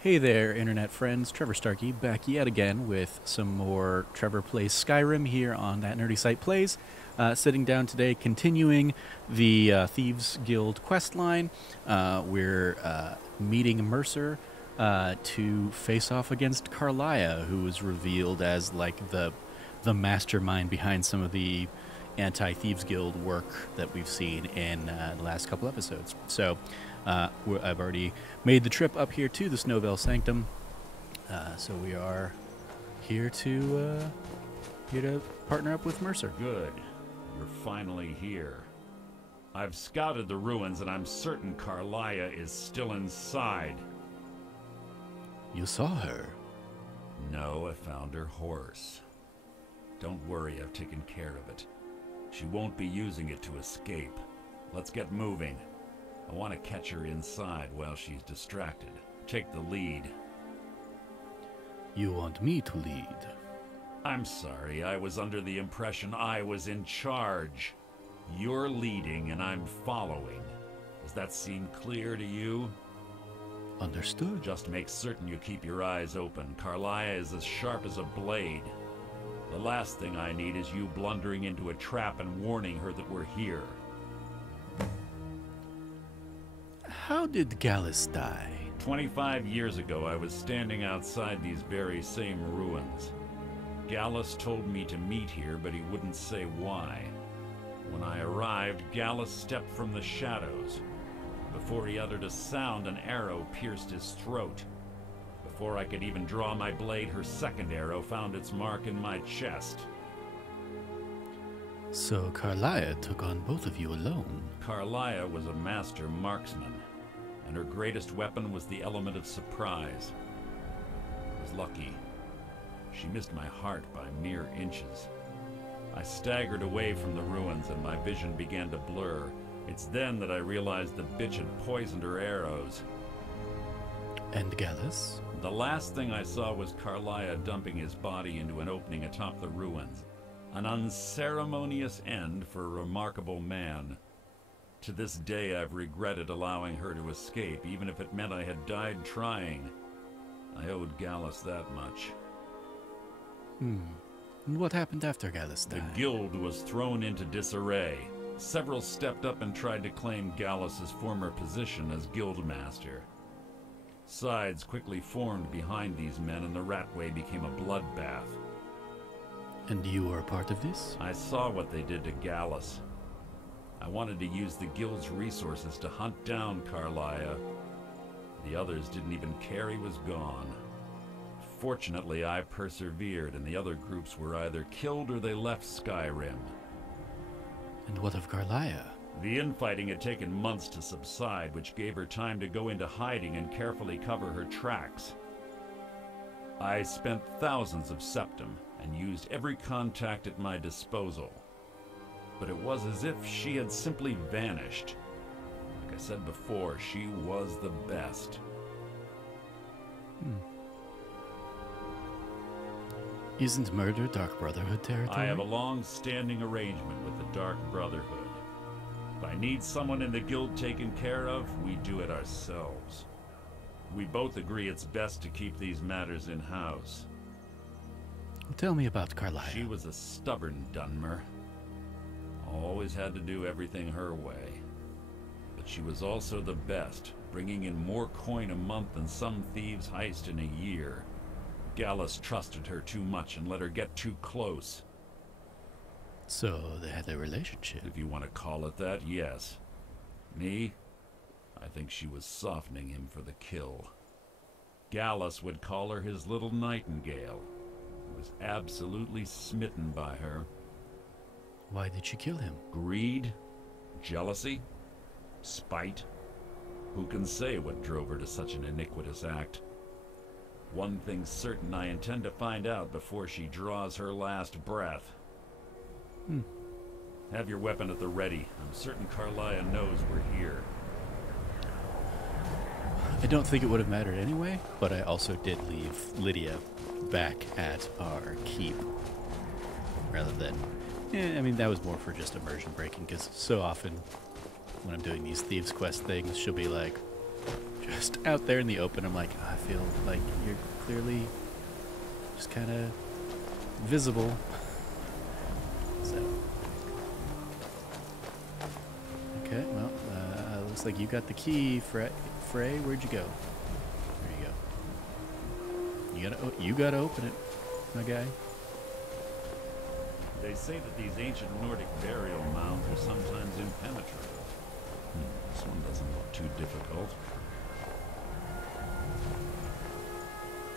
Hey there, internet friends. Trevor Starkey back yet again with some more Trevor Plays Skyrim here on That Nerdy Site Plays. Sitting down today, continuing the Thieves Guild quest line. We're meeting Mercer to face off against Karliah, who was revealed as like the mastermind behind some of the anti-Thieves Guild work that we've seen in the last couple episodes. So I've already made the trip up here to the Snowvale Sanctum, so we are here to partner up with Mercer. Good. You're finally here. I've scouted the ruins and I'm certain Karliah is still inside. You saw her? No, I found her horse. Don't worry, I've taken care of it. She won't be using it to escape. Let's get moving. I want to catch her inside while she's distracted. Take the lead. You want me to lead? I'm sorry, I was under the impression I was in charge. You're leading and I'm following. Does that seem clear to you? Understood. Just make certain you keep your eyes open. Karliah is as sharp as a blade. The last thing I need is you blundering into a trap and warning her that we're here. How did Gallus die? 25 years ago, I was standing outside these very same ruins. Gallus told me to meet here, but he wouldn't say why. When I arrived, Gallus stepped from the shadows. Before he uttered a sound, an arrow pierced his throat. Before I could even draw my blade, her second arrow found its mark in my chest. So Karliah took on both of you alone? Karliah was a master marksman, and her greatest weapon was the element of surprise. I was lucky. She missed my heart by mere inches. I staggered away from the ruins and my vision began to blur. It's then that I realized the bitch had poisoned her arrows. And Gallus? The last thing I saw was Karliah dumping his body into an opening atop the ruins. An unceremonious end for a remarkable man. To this day I've regretted allowing her to escape, even if it meant I had died trying. I owed Gallus that much. And what happened after Gallus died? The guild was thrown into disarray. Several stepped up and tried to claim Gallus's former position as guildmaster. Sides quickly formed behind these men and the Ratway became a bloodbath. And you were a part of this? I saw what they did to Gallus. I wanted to use the guild's resources to hunt down Karliah. The others didn't even care he was gone. Fortunately, I persevered, and the other groups were either killed or they left Skyrim. And what of Karliah? The infighting had taken months to subside, which gave her time to go into hiding and carefully cover her tracks. I spent thousands of septum and used every contact at my disposal. But it was as if she had simply vanished. Like I said before, she was the best. Isn't murder Dark Brotherhood territory? I have a long-standing arrangement with the Dark Brotherhood. If I need someone in the guild taken care of, we do it ourselves. We both agree it's best to keep these matters in-house. Tell me about Karliah. She was a stubborn Dunmer. Always had to do everything her way. But she was also the best, bringing in more coin a month than some thieves heist in a year. Gallus trusted her too much and let her get too close. So they had a relationship. If you want to call it that, yes. Me? I think she was softening him for the kill. Gallus would call her his little nightingale. He was absolutely smitten by her. Why did she kill him? Greed? Jealousy? Spite? Who can say what drove her to such an iniquitous act? One thing's certain, I intend to find out before she draws her last breath. Have your weapon at the ready. I'm certain Karliah knows we're here. I don't think it would have mattered anyway, but I also did leave Lydia back at our keep. Rather than... I mean, that was more for just immersion breaking, because so often when I'm doing these Thieves Quest things, she'll be like, just out there in the open, I'm like, I feel like you're clearly just kind of visible. So, okay, well, looks like you got the key, Frey. Where'd you go? There you go. You gotta open it, my guy. They say that these ancient Nordic burial mounds are sometimes impenetrable. This one doesn't look too difficult.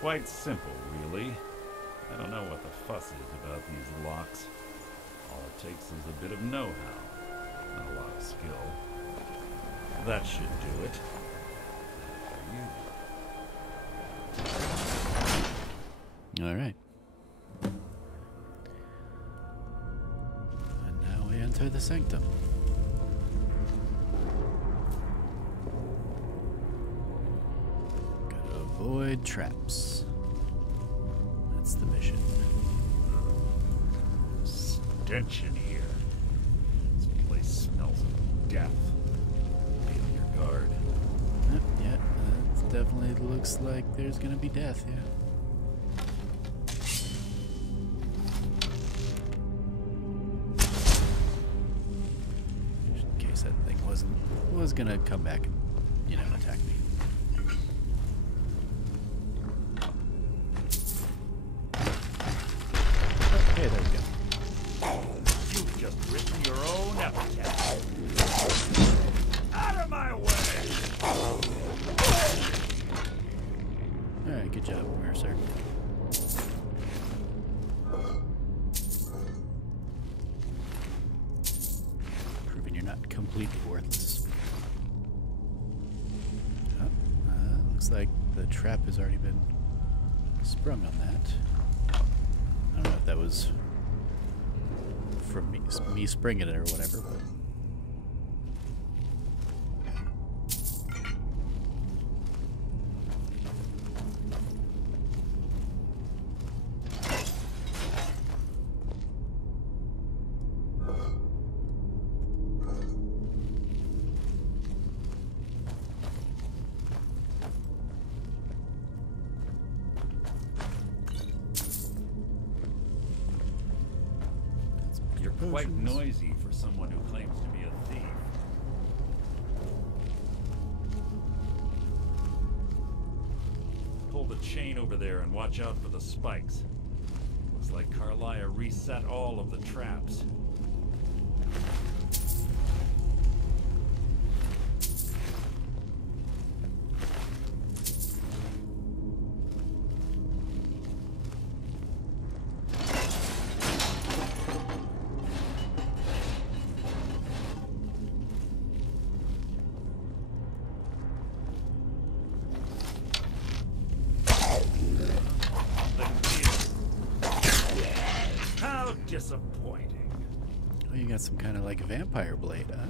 Quite simple, really. I don't know what the fuss is about these locks. All it takes is a bit of know-how, not a lot of skill. That should do it. All right. And now we enter the sanctum. Gotta avoid traps. That's the mission. Stench in here. This place smells of death. Be on your guard. Yeah, that definitely looks like there's gonna be death, yeah. Just in case that thing was gonna come back and, you know, attack me. Oh, hey, there we go. You've just written your own epitaph. Out of my way! Alright, good job, Mercer. Proving you're not completely worthless. Oh, looks like the trap has already been sprung on that. I don't know if that was from me springing it or whatever, but... You're quite noisy for someone who claims to be a thief. Pull the chain over there and watch out for the spikes. Looks like Karliah reset all of the traps. How disappointing. Oh, you got some kind of like vampire blade, huh?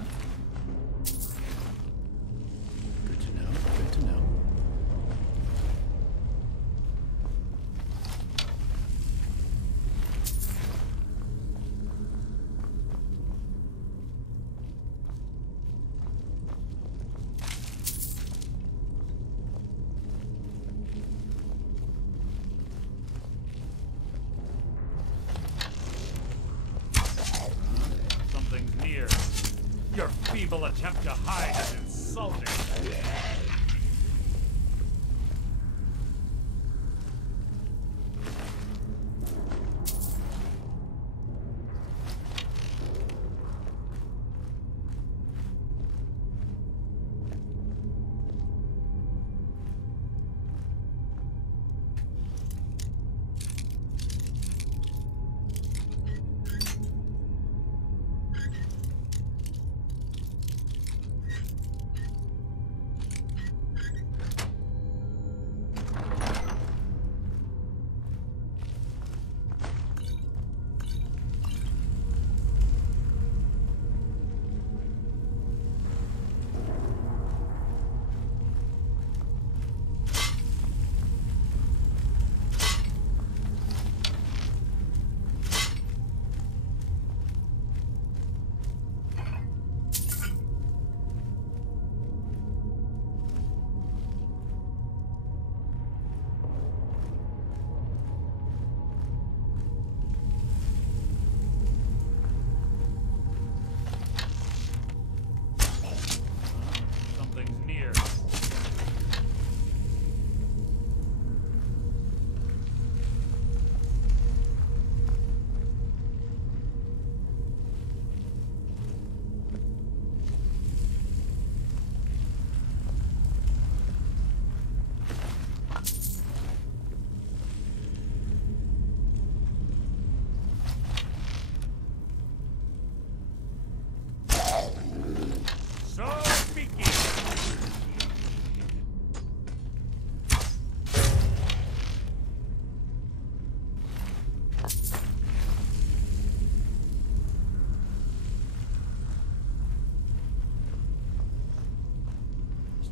Good to know, good to know. Something's near. Your feeble attempt to hide is insulting.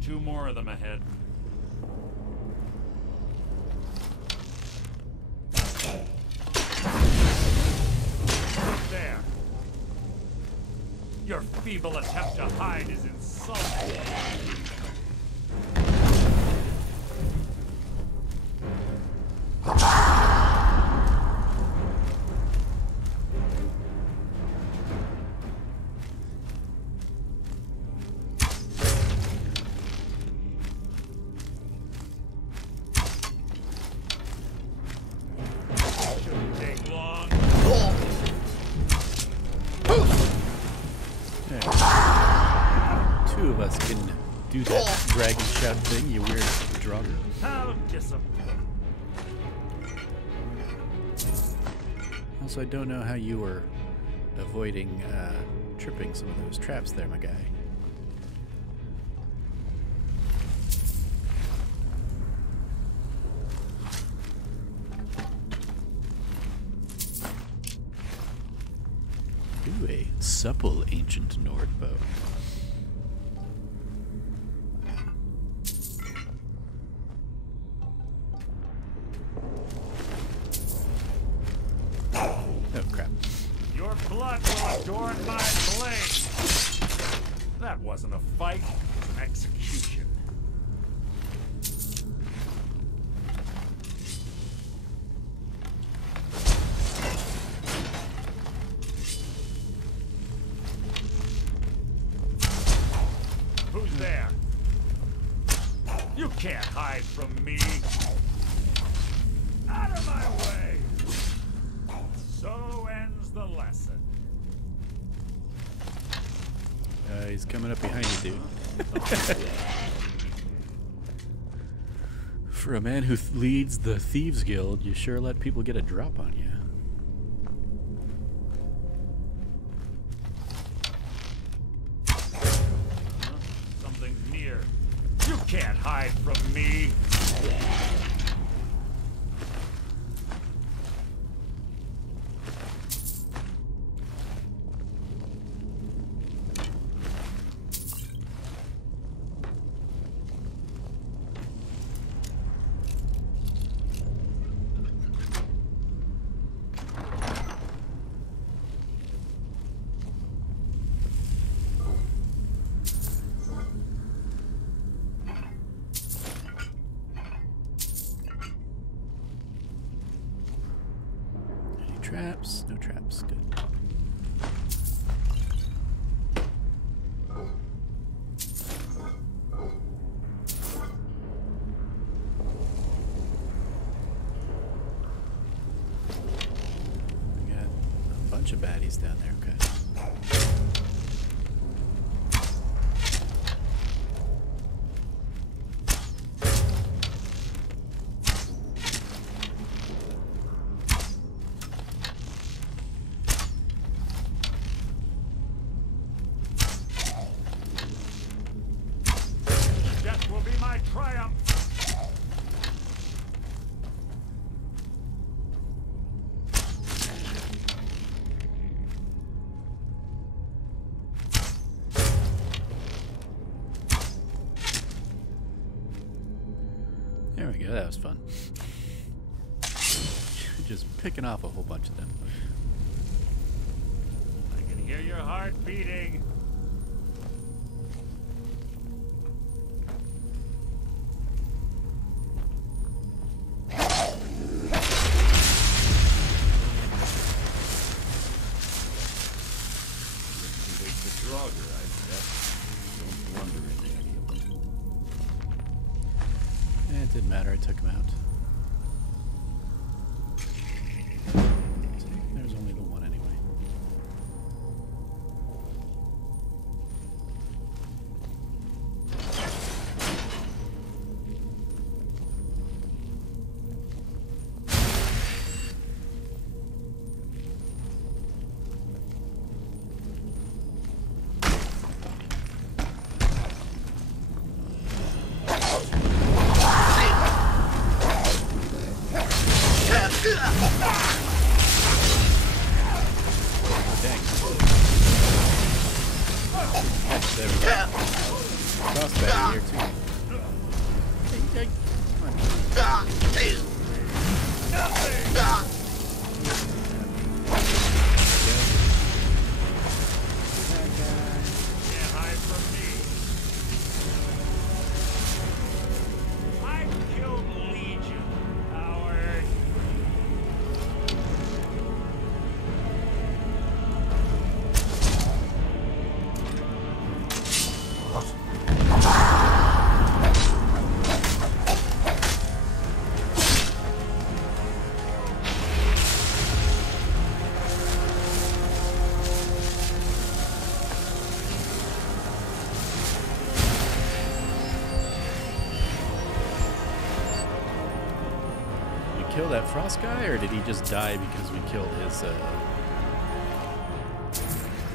2 more of them ahead. There. Your feeble attempt to hide is insulting. Do that dragon shout thing, you weird draugr. How disappointing. Also, I don't know how you were avoiding tripping some of those traps there, my guy. Ooh, a supple ancient Nord bow. That wasn't a fight, it was an execution. Who's there? You can't hide from me. Out of my way. So ends the lesson. He's coming up behind you, dude. For a man who leads the Thieves Guild, you sure let people get a drop on you. Something's near. You can't hide from me. Traps? No traps. Good. We got a bunch of baddies down there. Okay. Triumph! There we go, that was fun. Just picking off a whole bunch of them. I can hear your heart beating. It didn't matter, I took him out. There's only the one anyway. kill that frost guy, or did he just die because we killed his,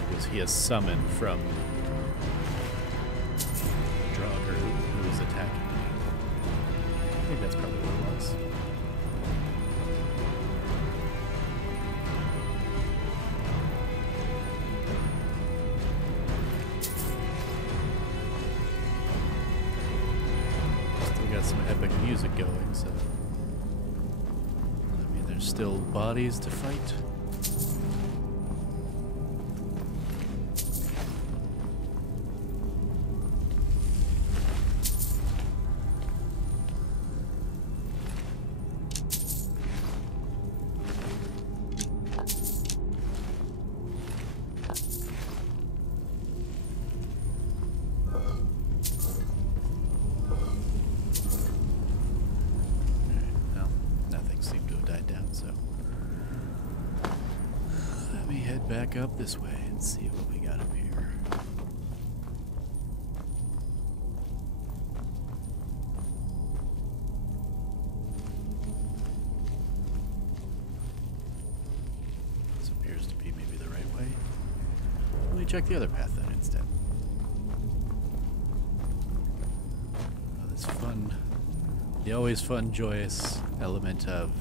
because he has summoned from Draugr who was attacking me? I think that's probably what it was. Still got some epic music going, so... I mean, there's still bodies to fight. Back up this way and see what we got up here. This appears to be maybe the right way. Let me check the other path then instead. Oh, this fun, the always fun, joyous element of,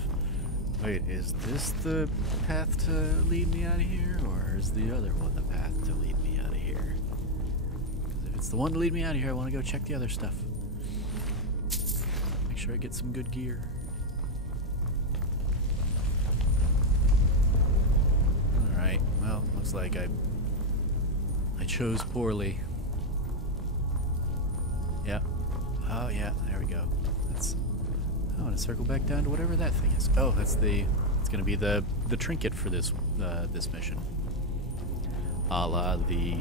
wait, is this the path to lead me out of here, or is the other one the path to lead me out of here? Because if it's the one to lead me out of here, I want to go check the other stuff. Make sure I get some good gear. Alright, well, looks like I chose poorly. Yeah. Oh, yeah, there we go. I want to circle back down to whatever that thing is. Oh, that's the... It's going to be the trinket for this this mission. A la the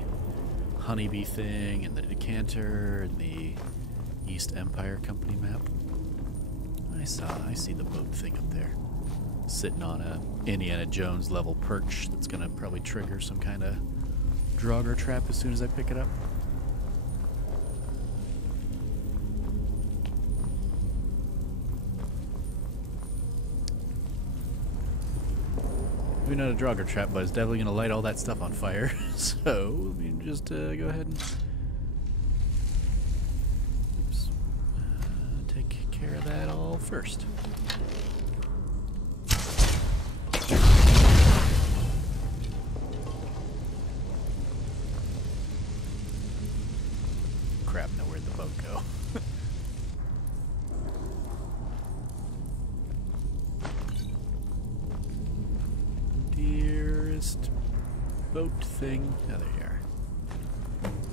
honeybee thing, and the decanter, and the East Empire Company map. I see the boat thing up there. Sitting on a Indiana Jones level perch that's going to probably trigger some kind of Draugr trap as soon as I pick it up. Maybe not a Draugr trap, but it's definitely going to light all that stuff on fire. So, let me just go ahead and take care of that all first. Crap, now where'd the boat go? Dearest boat thing. Oh, there you are.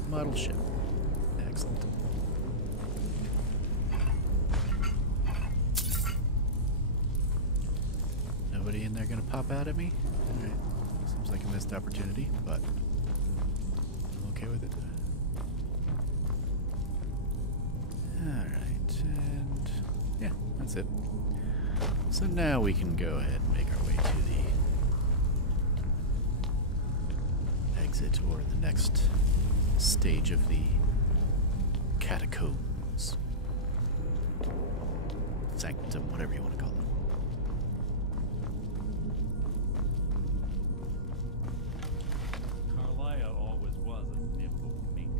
Model ship. Excellent. Nobody in there gonna pop out at me? Alright. Seems like a missed opportunity, but I'm okay with it. Alright, and yeah, that's it. So now we can go ahead and make our way to the exit, or the next stage of the catacombs. Sanctum, whatever you want to call it. Karliah always was a nimble minx.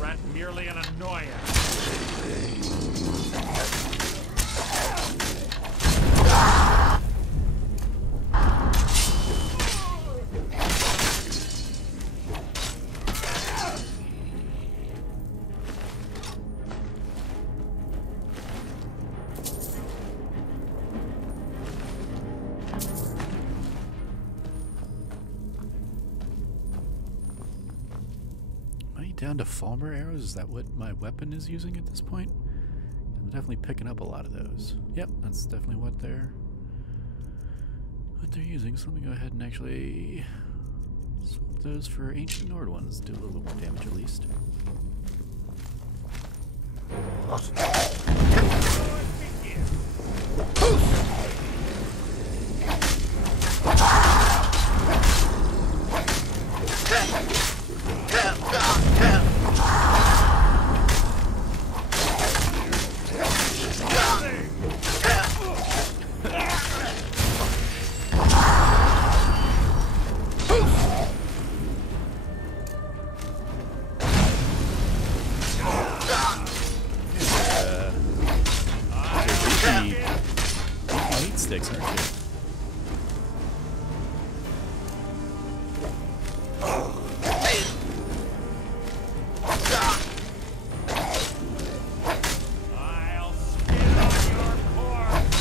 Rat merely an annoyance. Down to Falmer arrows? Is that what my weapon is using at this point? I'm definitely picking up a lot of those. Yep, that's definitely what they're using. So let me go ahead and actually swap those for Ancient Nord ones. Do a little bit more damage at least. Sticks, aren't you? I'll spit on your corpse.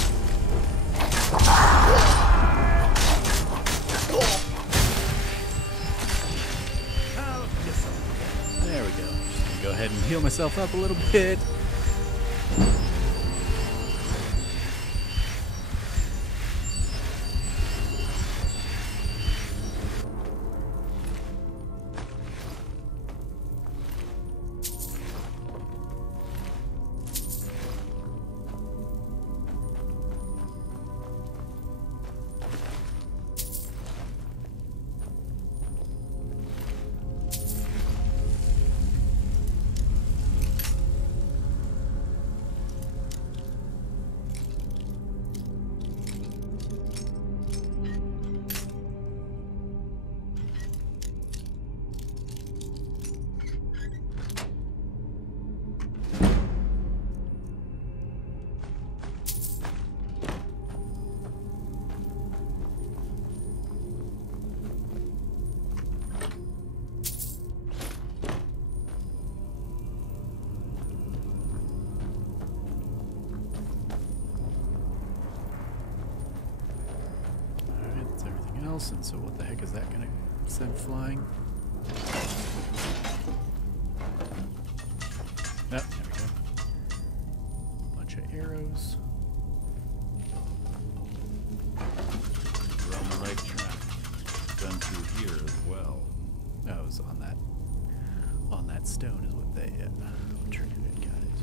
There we go. Just gonna go ahead and heal myself up a little bit. And so what the heck is that gonna send flying? Oh, there we go. Bunch of arrows. We're on the right track. Done through here as well. Oh, it was on that stone is what they triggered it. Got it.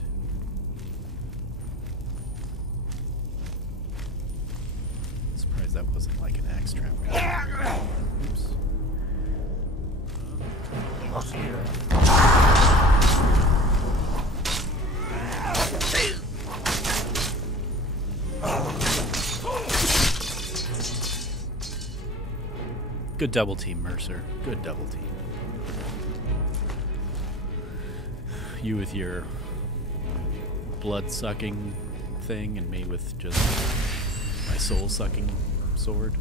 Surprised that wasn't like an axe trap. Oops. Good double team, Mercer. Good double team. You with your blood-sucking thing, and me with just my soul-sucking sword.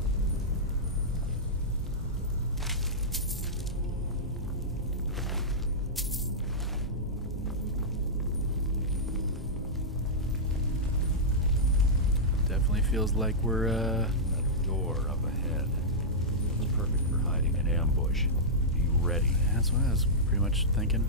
Definitely feels like we're, That door up ahead. It's perfect for hiding an ambush. Be ready. Yeah, that's what I was pretty much thinking.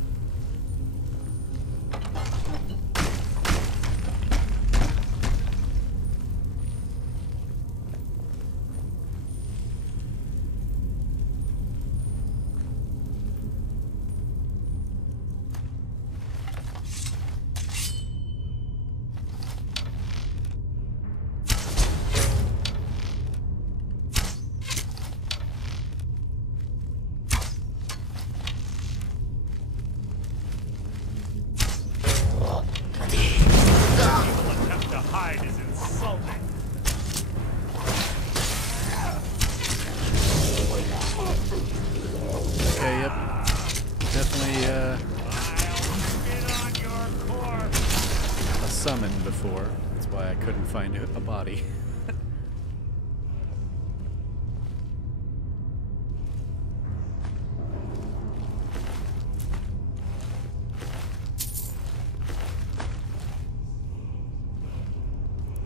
Summoned before. That's why I couldn't find a body.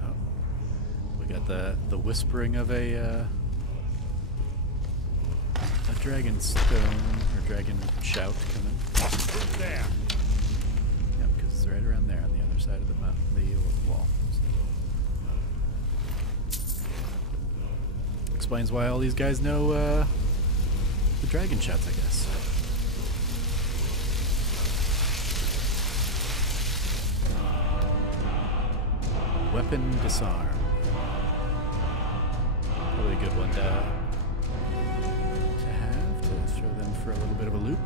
Oh, we got the whispering of a dragon stone or dragon shout coming. Who's there? Yep, because it's right around there on the other side of the mountain, the wall. Explains why all these guys know the dragon shouts, I guess. Weapon disarm. Probably a good one to have, to throw them for a little bit of a loop.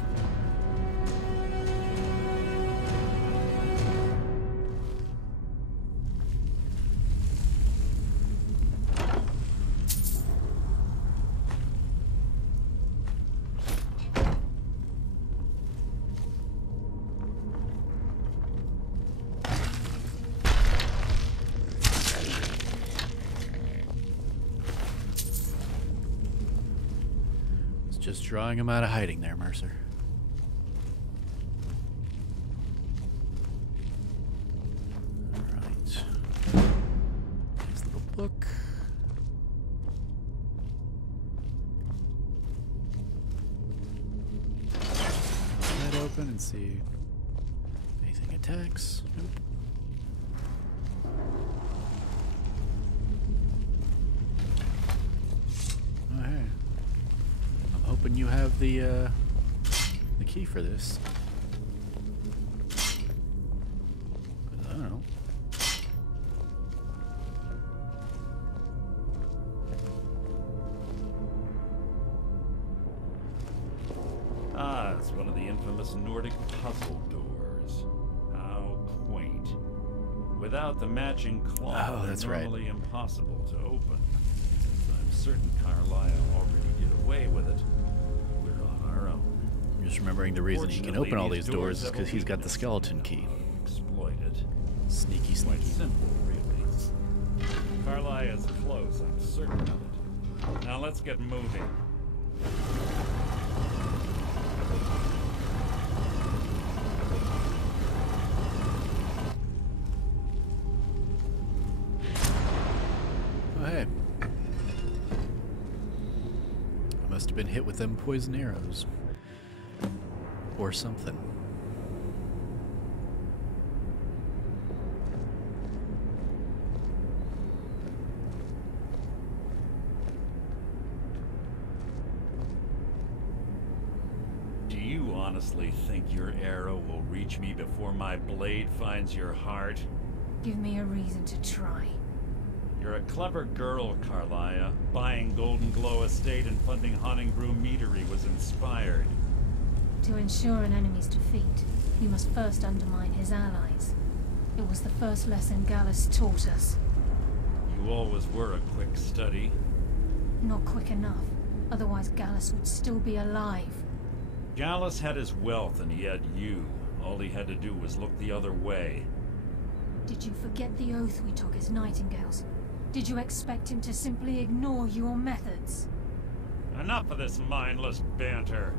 Just drawing him out of hiding there, Mercer. Alright. Nice little book. Pop that open and see anything attacks. Nope. Oh, hey. Hoping you have the key for this. I don't know. Ah, it's one of the infamous Nordic puzzle doors. How quaint. Without the matching claw, that's it's right. normally impossible to open. Since I'm certain Karliah already did away with it, we're on our own. I'm just remembering the reason he can open all these doors is because he's got the skeleton key. Exploit it. Sneaky, Quite sneaky. simple, really. Karliah is close, I'm certain of it. Now let's get moving. Oh, hey. I must have been hit with them poison arrows. Or something. Do you honestly think your arrow will reach me before my blade finds your heart? Give me a reason to try. You're a clever girl, Karliah. Buying Golden Glow Estate and funding Honningbrew Meadery was inspired. To ensure an enemy's defeat, you must first undermine his allies. It was the first lesson Gallus taught us. You always were a quick study. Not quick enough, otherwise Gallus would still be alive. Gallus had his wealth and he had you. All he had to do was look the other way. Did you forget the oath we took as Nightingales? Did you expect him to simply ignore your methods? Enough of this mindless banter.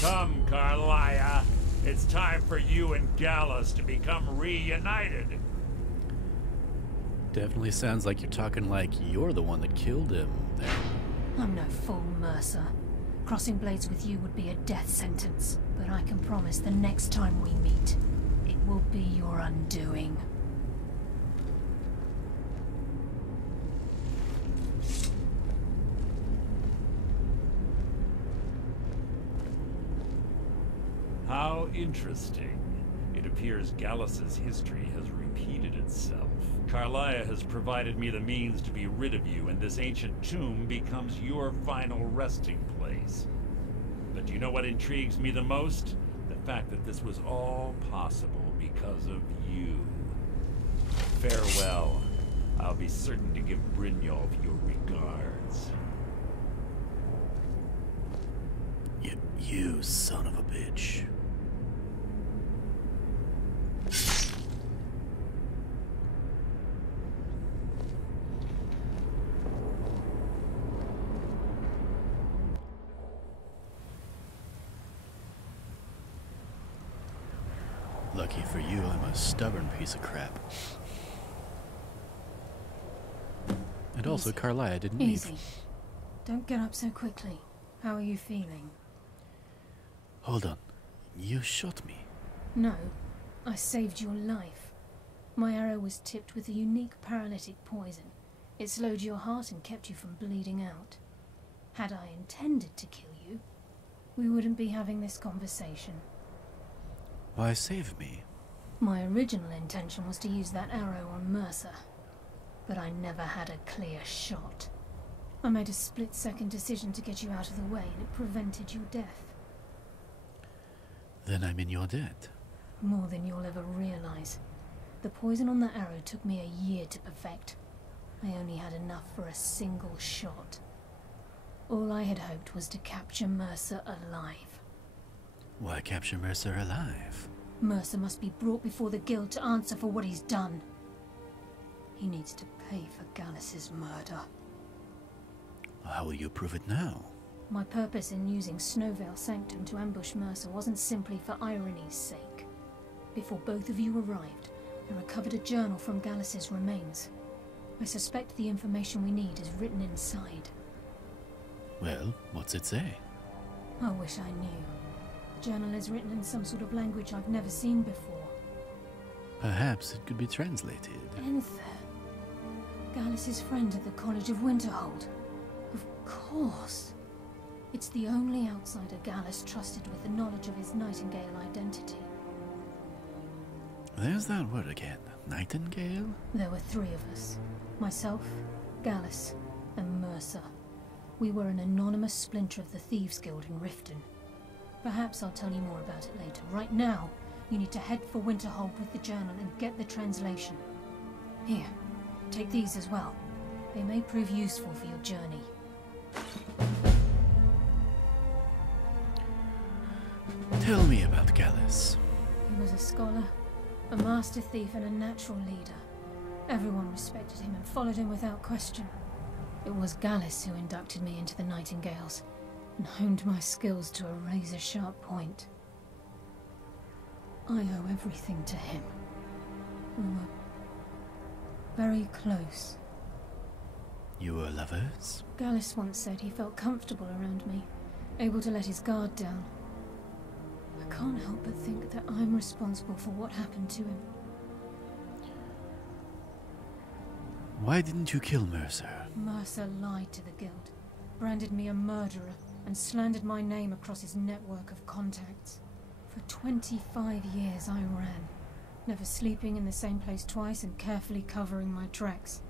Come, Karliah. It's time for you and Gallus to become reunited. Definitely sounds like you're talking like you're the one that killed him there. I'm no fool, Mercer. Crossing blades with you would be a death sentence, but I can promise the next time we meet, it will be your undoing. How interesting. It appears Gallus's history has repeated itself. Karliah has provided me the means to be rid of you, and this ancient tomb becomes your final resting place. But do you know what intrigues me the most? The fact that this was all possible because of you. Farewell. I'll be certain to give Brynjolf your regards. You son of a bitch. Lucky for you, I'm a stubborn piece of crap. And also, Easy. Karliah didn't Easy. leave. Don't get up so quickly. How are you feeling? Hold on. You shot me. No, I saved your life. My arrow was tipped with a unique paralytic poison. It slowed your heart and kept you from bleeding out. Had I intended to kill you, we wouldn't be having this conversation. Why save me? My original intention was to use that arrow on Mercer, but I never had a clear shot. I made a split-second decision to get you out of the way, and it prevented your death. Then I'm in your debt. More than you'll ever realize. The poison on that arrow took me a year to perfect. I only had enough for a single shot. All I had hoped was to capture Mercer alive. Why capture Mercer alive? Mercer must be brought before the Guild to answer for what he's done. He needs to pay for Gallus's murder. How will you prove it now? My purpose in using Snowvale Sanctum to ambush Mercer wasn't simply for irony's sake. Before both of you arrived, I recovered a journal from Gallus's remains. I suspect the information we need is written inside. Well, what's it say? I wish I knew. The journal is written in some sort of language I've never seen before. Perhaps it could be translated. Enther. Gallus's friend at the College of Winterhold. Of course. It's the only outsider Gallus trusted with the knowledge of his Nightingale identity. There's that word again. Nightingale? There were 3 of us. Myself, Gallus, and Mercer. We were an anonymous splinter of the Thieves Guild in Riften. Perhaps I'll tell you more about it later. Right now, you need to head for Winterhold with the journal and get the translation. Here, take these as well. They may prove useful for your journey. Tell me about Gallus. He was a scholar, a master thief, and a natural leader. Everyone respected him and followed him without question. It was Gallus who inducted me into the Nightingales and honed my skills to a razor-sharp point. I owe everything to him. We were very close. You were lovers? Gallus once said he felt comfortable around me, able to let his guard down. I can't help but think that I'm responsible for what happened to him. Why didn't you kill Mercer? Mercer lied to the Guild, branded me a murderer, and slandered my name across his network of contacts. For 25 years I ran, never sleeping in the same place twice and carefully covering my tracks.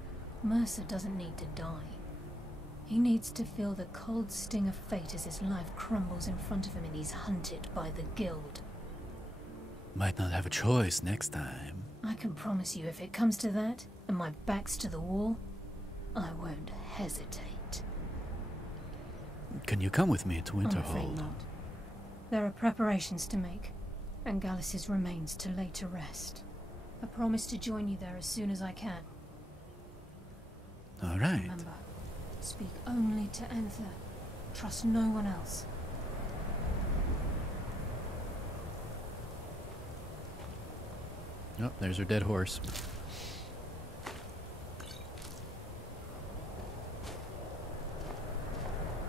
Mercer doesn't need to die. He needs to feel the cold sting of fate as his life crumbles in front of him and he's hunted by the Guild. Might not have a choice next time. I can promise you if it comes to that, and my back's to the wall, I won't hesitate. Can you come with me to I'm afraid Winterhold? not. There are preparations to make, and Gallus's remains to lay to rest. I promise to join you there as soon as I can. All right. Remember, speak only to Enther. Trust no one else. Oh, there's our dead horse.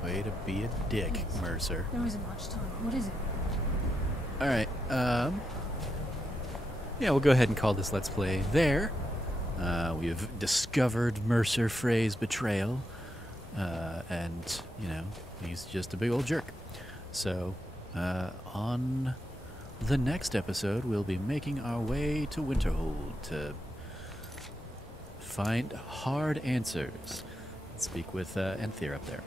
Way to be a dick, Yes. Mercer. There isn't much time. What is it? All right. Yeah, we'll go ahead and call this Let's Play there. We've discovered Mercer Frey's betrayal, and you know he's just a big old jerk. So, on the next episode, we'll be making our way to Winterhold to find hard answers. Speak with Enther up there.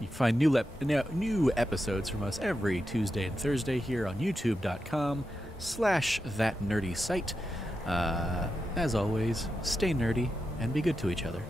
You can find new episodes from us every Tuesday and Thursday here on youtube.com/thatnerdysite. As always, stay nerdy and be good to each other.